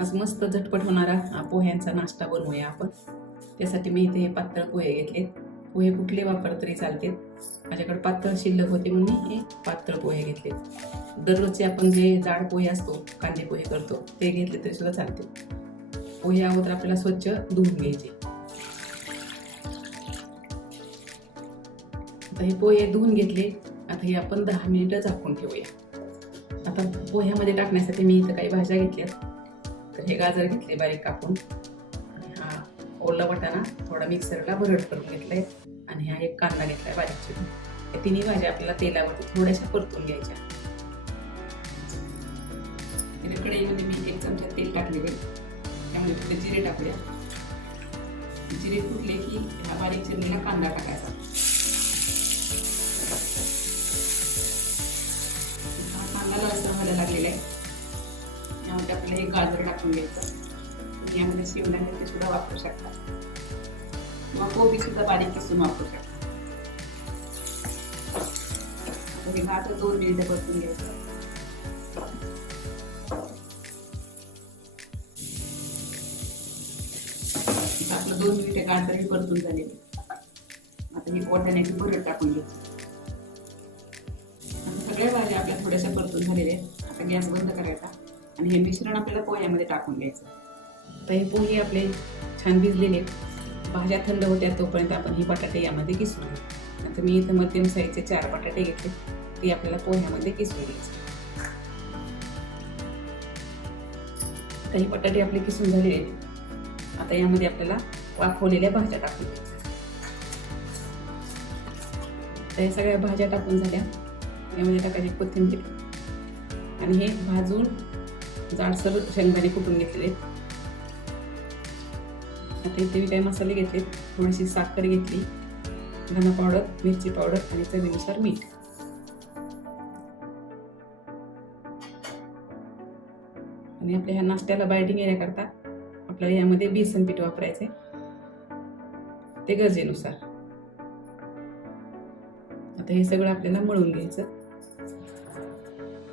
आज मस्त झटपट होणारा पोह्यांचा नाश्ता बनवूया आपण. त्यासाठी मी इथे पातळ पोहे घेतलेत. पोहे कुठले वापर तरी चालते. माझ्याकडे पातळ शिल्लक होते म्हणून मी हे पातळ पोहे घेतलेत. दररोजचे आपण जे जाड पोहे असतो, कांदे पोहे करतो, ते घेतले तरी सुद्धा चालते. पोहे अगोदर आपल्याला स्वच्छ धुवून घ्यायचे. आता हे पोहे धुवून घेतले. आता हे आपण 10 मिनिटं झाकून ठेवूया. आता पोह्यामध्ये टाकण्यासाठी मी इथं काही भाज्या घेतल्यात. तर हे गाजर घेतले बारीक कापून, आणि हा ओला वाटाणा थोडा मिक्सरला भरड करून घेतलाय, आणि हा एक कांदा घेतलाय बारीक चिरून. या तिन्ही भाज्या आपल्याला तेलावरती थोड्याशा परतून घ्यायच्या. कढईमध्ये मी 1 चमचा तेल टाकलेले, त्यामध्ये थोडे जिरे टाकूया. जिरे फुटले की हा बारीक चिरलेला कांदा टाकायचा. हा कांदा लालसर व्हायला लागलेला आहे. यामध्ये आपल्याला एक गाजर टाकून घ्यायचं. यामध्ये शेंगदाणे सुद्धा वापरू शकता, किंवा कोबी सुद्धा बारीक किसून वापरू शकता. हे गाजर 2 मिनिटं परतून घ्यायचं. आपलं 2 मिनिटं गाजर हे परतून झाले. आता ही वाटाण्याची भरड टाकून घ्यायची. आता सगळ्या भाज्या आपल्या थोड्याशा परतून झालेल्या आहेत. आता गॅस बंद करायचा आणि हे मिश्रण आपल्याला पोह्यामध्ये टाकून घ्यायचं. तर हे पोहे आपले छान भिजलेले. भाज्या थंड होत्या तोपर्यंत आपण ही बटाटे यामध्ये किसून घेऊ. आता मी इथं मध्यम साईजचे 4 बटाटे घेतले, ते आपल्याला पोह्यामध्ये किसून घ्यायचे. आता ही बटाटे आपले किसून झालेले आहेत. आता यामध्ये आपल्याला वाफवलेल्या भाज्या टाकून घ्यायच्या. तर हे सगळ्या भाज्या टाकून झाल्या. यामध्ये टाकायची कोथिंबीर, आणि हे भाजून जाडसर शेंगदाणे कुटून घेतले. आता इथे मी काही मसाले घेतले. थोडीशी साखर घेतली, धना पावडर, मिरची पावडर आणि चवीनुसार मीठ. आणि आपल्या ह्या नाश्त्याला बाइंडिंग येण्याकरता आपल्याला यामध्ये बेसन पीठ वापरायचे, ते गरजेनुसार. आता हे सगळं आपल्याला मळून घ्यायचं.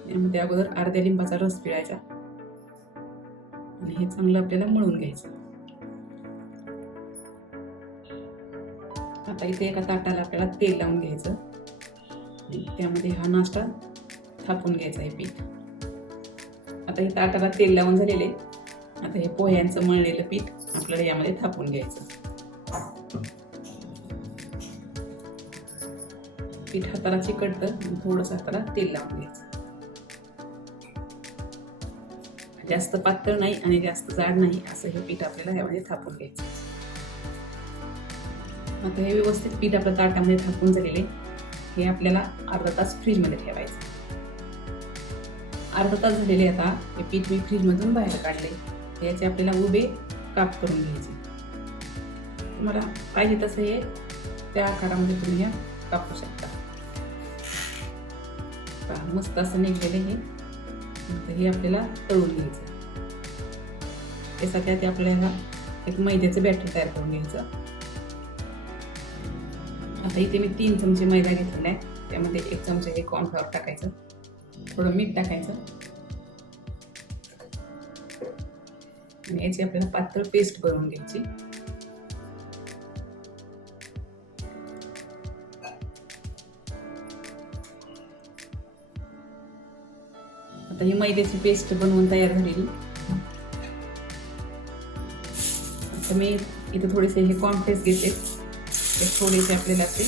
यामध्ये अगोदर अर्ध्या लिंबाचा रस पिळायचा, आणि हे चांगलं आपल्याला मळून घ्यायचं. आता इथे एका ताटाला आपल्याला तेल लावून घ्यायचं. त्यामध्ये हा नाश्ता थापून घ्यायचा, हे पीठ. आता हे ताटाला तेल लावून झालेले. आता हे पोह्यांचं मळलेलं पीठ आपल्याला यामध्ये थापून घ्यायचं. पीठ हाताला चिकटतं, थोडंसं हाताला तेल लावून घ्यायचं. जास्त पातळ नाही आणि जास्त जाड नाही, असं हे पीठ आपल्याला यामध्ये थापून घ्यायचं. आता हे व्यवस्थित पीठ आपल्या ताटामध्ये थापून झालेले. हे आपल्याला अर्धा तास फ्रीजमध्ये ठेवायचं. अर्धा तास झालेले. आता हे पीठ मी फ्रीजमधून बाहेर काढले. याचे आपल्याला उभे काप करून घ्यायचे. तुम्हाला पाहिजे तसं हे त्या आकारामध्ये तुम्ही कापू शकता. मस्त असं निघलेले हे आपल्याला तळून घ्यायचं. त्यासाठी आपल्याला एक मैद्याचं बॅटर तयार करून घ्यायचं. आता इथे मी 3 चमचे मैदा घेतलेला आहे. त्यामध्ये 1 चमचा हे कॉर्नफ्लॉवर टाकायचं, थोडं मीठ टाकायचं, आणि याची आपल्याला पातळ पेस्ट बनवून घ्यायची. आता ही मैद्याची पेस्ट बनवून तयार झालेली. आता मी इथे थोडेसे हे कॉर्नफ्लेक्स घेतले, ते थोडेसे आपल्याला असे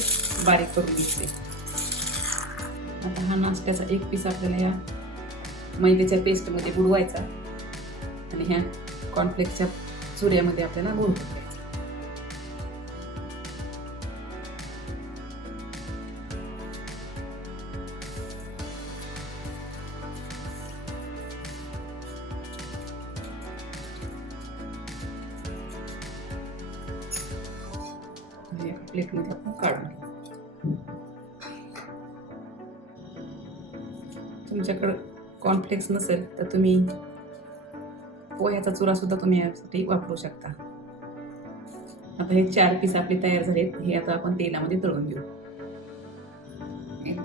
बारीक करून घेतले. आता हा नाश्त्याचा एक पीस आपल्याला या मैद्याच्या पेस्टमध्ये बुडवायचा, आणि ह्या कॉर्नफ्लेक्सच्या चुऱ्यामध्ये आपल्याला बुडवून घ्यायचा. प्लेटमध्ये आपण काढून घेऊ. तुमच्याकडे कॉर्नफ्लेक्स नसेल तर तुम्ही पोह्याचा चुरा सुद्धा तुम्ही यासाठी वापरू शकता. आता हे 4 पीस आपले तयार झालेत. हे आता आपण तेलामध्ये तळून घेऊ.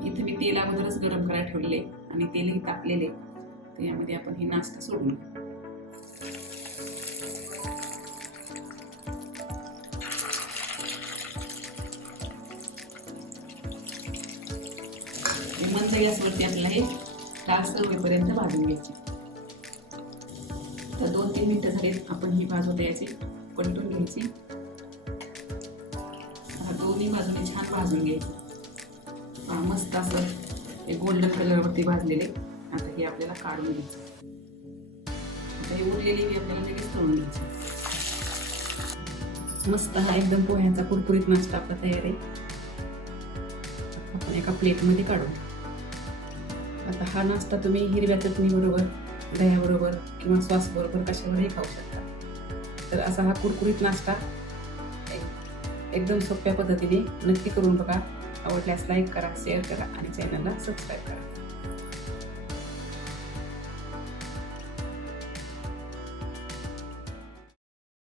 इथे मी तेल अगोदरच गरम करायला ठेवलेले, आणि तेलही तापलेले. त्यामध्ये आपण हे नाश्ता सोडून घेऊ. मंद गॅसवरती आपल्याला हे लास्ट होईपर्यंत भाजून घ्यायचे. तर 2-3 मिनिटं झाले आपण ही भाजून द्यायची, पलटून घ्यायची. दोन्ही बाजूने छान भाजून घ्यायचं. मस्त असं एक गोल्डन कलरवरती भाजलेले. आता हे आपल्याला काढून घ्यायचं. आता हे उरलेली आपल्याला लगेच तळून घ्यायची. मस्त हा एकदम पोह्यांचा कुरकुरीत नाश्ता आपला तयार आहे. आपण एका प्लेटमध्ये काढू. आता हा नाश्ता तुम्ही हिरव्या चटणी बरोबर, दह्याबरोबर किंवा सॉस बरोबर कशावरही खाऊ शकता. तर असा हा कुरकुरीत नाश्ता एकदम सोप्या पद्धतीने नक्की करून बघा. आवडल्यास लाईक करा, शेअर करा आणि चॅनलला सबस्क्राईब करा.